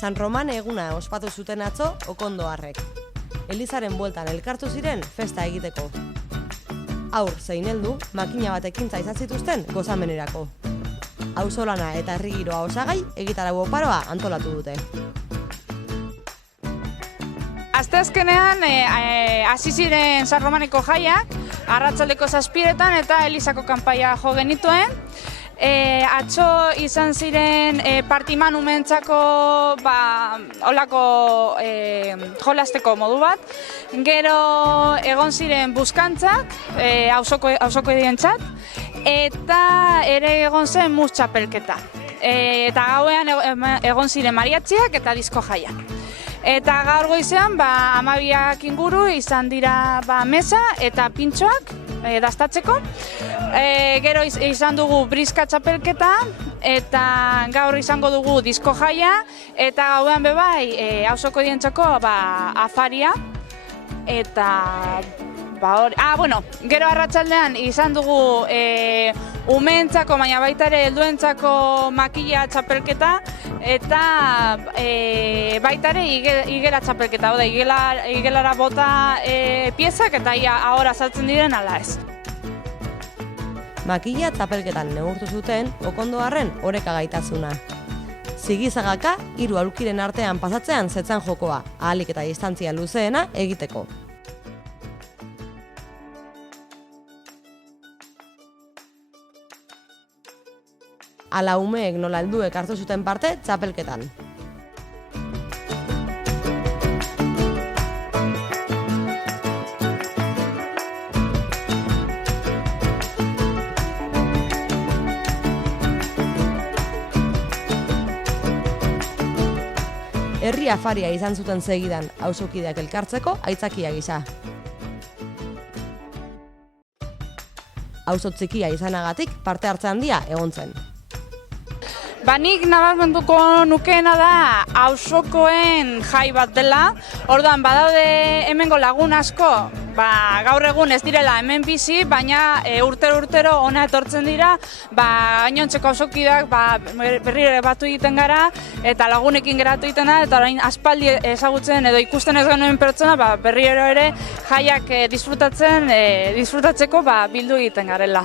San Romane eguna ospatu zuten atzo Okondoarrek. Elizaren bueltan elkartu ziren festa egiteko. Haur zein heldu makina batekin zaizat zituzten gozamenerako. Auzolana eta herri giroa osagai egitarau oparoa antolatu dute. Asteazkenean hasi ziren San Romaneko jaiak, arratsaldeko 7:00 eta Elizako kanpaia jo genituen. Atzo izan ziren partiman umentzako olako jolasteko modu bat. Gero egon ziren buskantzak, auzoko edientzat, eta ere egon zen mus txapelketa. Eta gauean egon ziren mariatziak eta disko jaiak. Eta gaur goizean 12 inguru izan dira mesa eta pintxoak dastatzeko. Gero izan dugu briska txapelketa eta gaur izango dugu disko jaia eta gauean bebai auzoko dientzako afaria eta gero arratsaldean izan dugu umeentzako, baina baita ere helduentzako makila txapelketa eta baita ere igela txapelketa, igelara bota piezak eta ahora saltzen diren ala ez. Makila txapelketan neurtu zuten Okondoarren oreka gaitasuna. Zigizagaka 3 aulkiren artean pasatzean zetzan jokoa, ahalik eta distantzia luzeena egiteko. Ala umeek nola helduek hartu zuten parte txapelketan. Herri afaria izan zuten segidan auzokideak elkartzeko aitzakia gisa. Auzo txikia izanagatik parte hartze handia egon zen. Nik nabarmenduko nukeena da auzokoen jai bat dela. Orduan badaude hemengo lagun asko, gaur egun ez direla hemen bizi, baina urtero hona etortzen dira, gainontzeko auzokideak berriro batu egiten gara eta lagunekin geratu egiten da, eta orain aspaldi ezagutzen edo ikusten ez genuen pertsona berriro ere jaiak disfrutatzeko bildu egiten garela.